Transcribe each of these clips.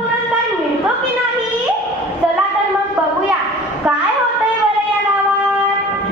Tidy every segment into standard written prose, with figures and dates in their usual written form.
पुरस्कार मिळतो की नाही? चला तर मग बघूया काय होतंय बरं या गावात.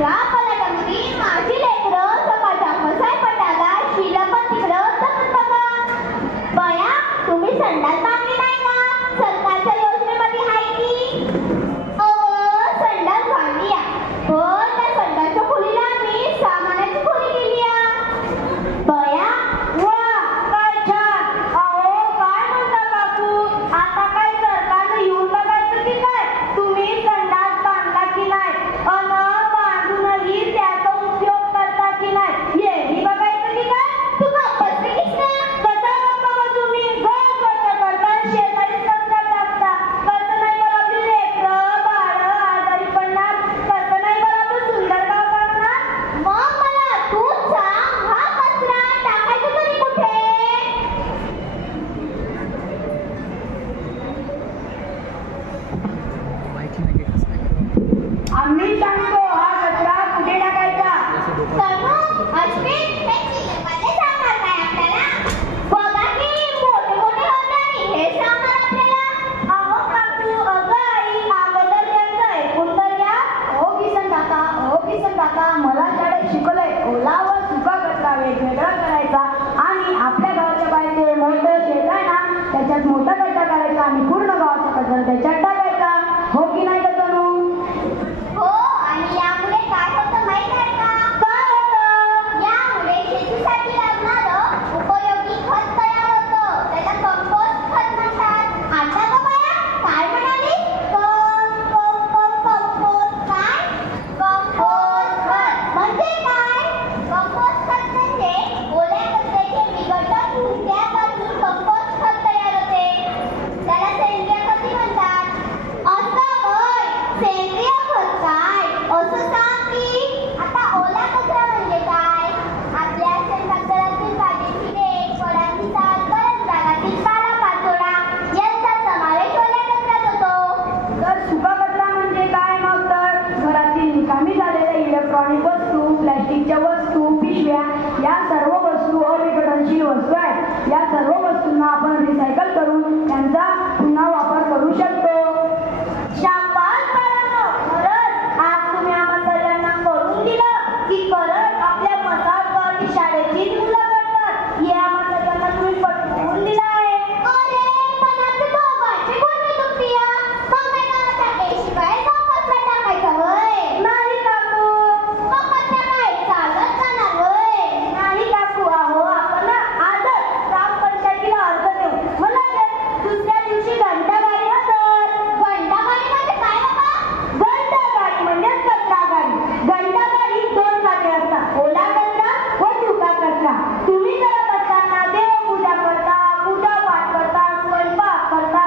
या पलाटामध्ये माझी लेकरं सकाळच्या मसाय या सर्व वस्तू अविघटनशील वस्तू आहेत. या सर्व वस्तूंना आपण रिसायकल करून त्यांचा पुन्हा वापर करू शकतो. शाबास बाळांनो, खरंच आज तुम्ही आम्हा सगळ्यांना कळून दिलं की खरंच आपल्या मसाल शाळेचीच मुलं करतात. हे आम्हा सगळ्यांना तुम्ही पटवून दिलं आहे. अरे पण आपले दोघांचे कोणी दुखतीया मग काय करायचं शिवाय कचरा टाकायचा होय. नाही काकू, मग कचरा काय चालत जाणार होय. नाही काकू, अहो आपण आजच ग्रामपंचायतीला अर्ज देऊ. मला दुसऱ्या दिवशी घंटा गाडी असेल. घंटा गाडी म्हणजे काय बाबा? घंटा गाडी म्हणजे कचरा गाडी. घंटा गाडी दोन जागे असतात, ओला कचरा व सुका कचरा. तुम्ही करत असताना देवपूजा करता, पूजा पाठ करता, स्वयंपाक करता.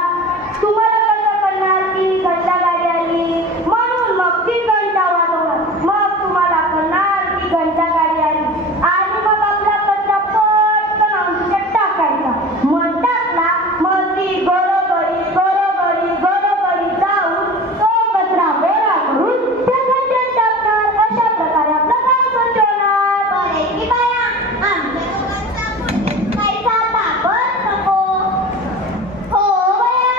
तुम्हाला कसं कळणार की घंटा गाडी आली? म्हणून मग ती घंटा वाजवणार. मग तुम्हाला कळणार की घंटा गाडी आली आणि मग आपला कचरा पटकन आमच्यात टाकायचा. म्हणतात ना, मग ती घरोघरी जाऊन तो कचरा गोळा करून त्या घंट्यात टाकणार. अशा प्रकारे आपलं काम स्वच्छ होणार. बरे की बाया, आमच्या दोघांचा पुण्याचा ताबत नको. हो बया.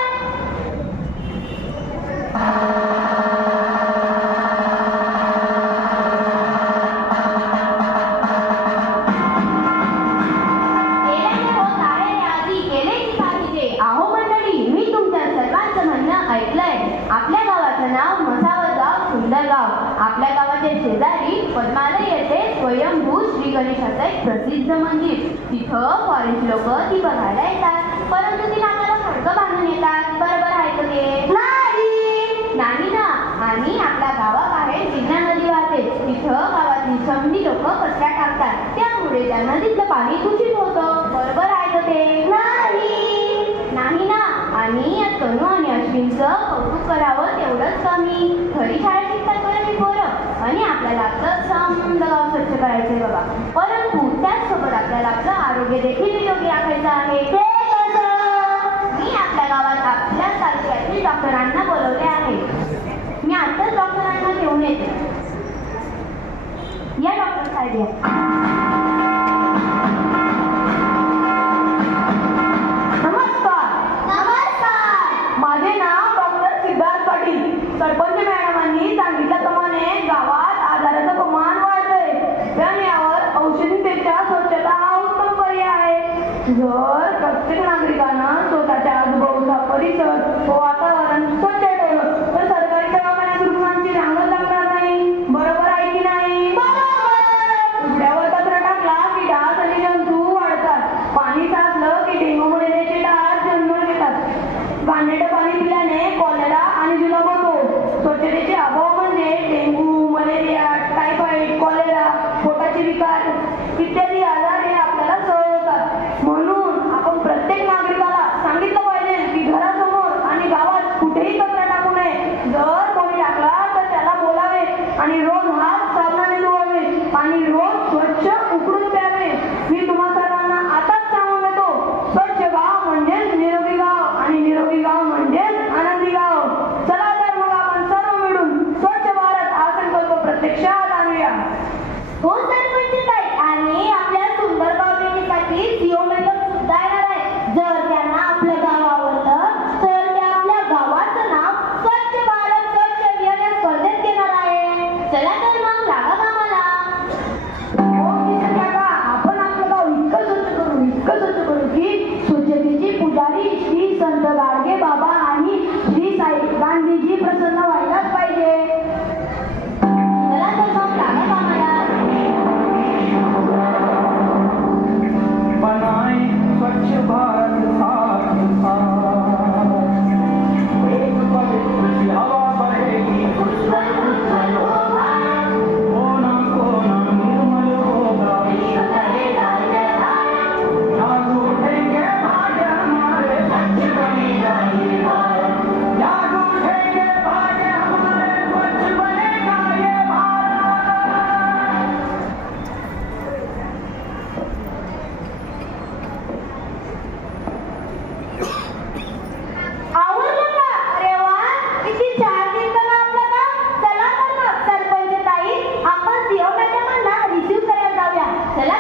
अहो मंडळी, मी तुमच्या सर्वांचं म्हणणं ऐकलंय. आपल्या गावाचं नाव मसावत गाव, सुंदर गाव. आपल्या गावाच्या शेजारी पद्मालय येथे स्वयंभू श्री गणेशाचं एक प्रसिद्ध मंदिर. तिथं फॉरेस्ट लोक ती बघायला येतात, परंतु ती नाकाला फडकं बांधून येतात. बरोबर आहे का ते? नाही ना. आणि आपल्या गावाबाहेर जिल्हा नदी वाहते. तिथं गावातली समधी लोक कचरा टाकतात, त्यामुळे त्या नदीतलं पाणी दूषित होतं. बरोबर आहे का ते? नाही ना. आणि या तनू आणि अश्विनचं कौतुक करावं तेवढंच कमी. घरी शाळेत शिकतात बरं ही पोरं, आणि आपल्याला आपलं समंद गाव स्वच्छ करायचंय बाबा. परंतु त्याचसोबत आपल्याला आपलं आरोग्य देखील निरोगी राखायचं आहे. ते कसं? मी आपल्या गावात आपल्या तालुक्यातील डॉक्टरांना बोलवले आहे. मी आताच डॉक्टरांना घेऊन येते. या डॉक्टर साहेब या. माझे नाव डॉक्टर सिद्धार्थ पाटील. सरपंच मॅडमांनी सांगितल्याप्रमाणे गावात आजाराचं प्रमाण वाढतंय. त्यामुळे यावर औषधीपेक्षा स्वच्छता हा उत्तम पर्याय आहे. जर प्रत्येक नागरिकानं स्वतःच्या आजूबाजूचा परिसर व वातावरण स्वच्छ ठेवलं तर सरकारी दवाखान्यात रुग्णांची रांगच लागणार नाही. बरोबर आहे की नाही? उघड्यावर कचरा टाकला की डास आणि जंतू वाढतात. पाणी साचलं की डेंग्यू मलेरियाचे डास जन्म घेतात. घाणेरडं पाणी पिल्याने कॉलेरा आणि जुलाब होतो. स्वच्छतेचे अभाव म्हणजे डेंग्यू, मलेरिया, टायफॉइड, कॉलेरा, पोटाचे विकार इत्यादी आजार हे आपल्याला सहज होतात. म्हणून आपण प्रत्येक नागरिकाला सांगितलं पाहिजे की घरासमोर आणि गावात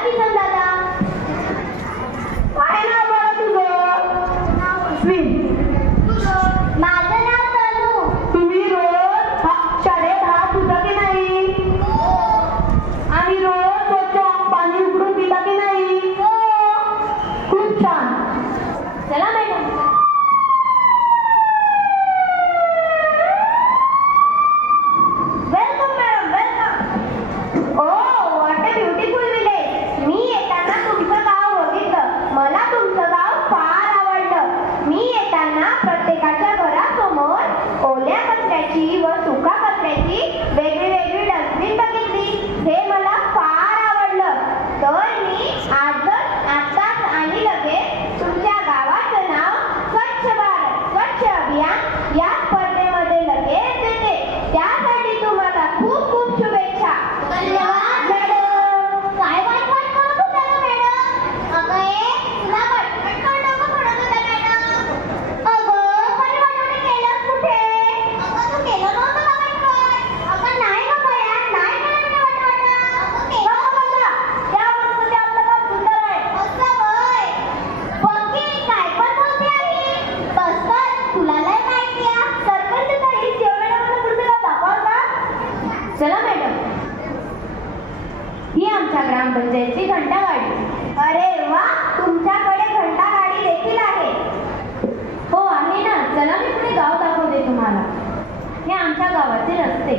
किसन दादा. काय नाव बरं तुझं? माझं नाव तनू. तुम्ही रोज शाळेत हात धुता की नाही? आणि रोज स्वच्छ पाणी उघडून पिता की नाही? खूप छान. चला madam. Welcome madam, welcome. Oh what a beautiful village. मी येताना तुमचं गाव बघितलं. मला तुमचं गाव फार आवडलं. मी येताना प्रत्येकाच्या घरासमोर ओल्या कचऱ्याची व सुका कचऱ्याची वेगळी वेगळी डस्टबिन बघितली. हे मला फार आवडलं. तर मी आताच आणि लगेच तुमच्या गावाचं नाव स्वच्छ भारत स्वच्छ अभियान या स्पर्धेमध्ये लगेच देते. त्यासाठी तुम्हाला खूप खूप शुभेच्छा. धन्यवाद मॅडम. काय वाट करत होत्या ना मॅडम? अगं तुला पटपट डोकं फोडत होत्या मॅडम. अगं पण वाटवणे केलं कुठे? अगं तू केलं नव्हतं का पटपट? अगं नाही गं बया, नाही केलं मी वाटवणं. अगं केलं बघा. त्यामुळे ते आपलं काम सुंदर आहे. असं होय. बघी काय पण बोलते आहे. बस बस, तुला लय माहिती आहे. सरपंच ताई शिव मॅडमला पुढचं काम दाखवाल का? चला मॅडम. ही आमच्या ग्रामपंचायतची घंटा गाडी. अरे वा, तुमच्याकडे घंटा गाडी देखील आहे. हो आहे ना. चला मी पुढे गाव दाखवते तुम्हाला. हे आमच्या गावाचे रस्ते.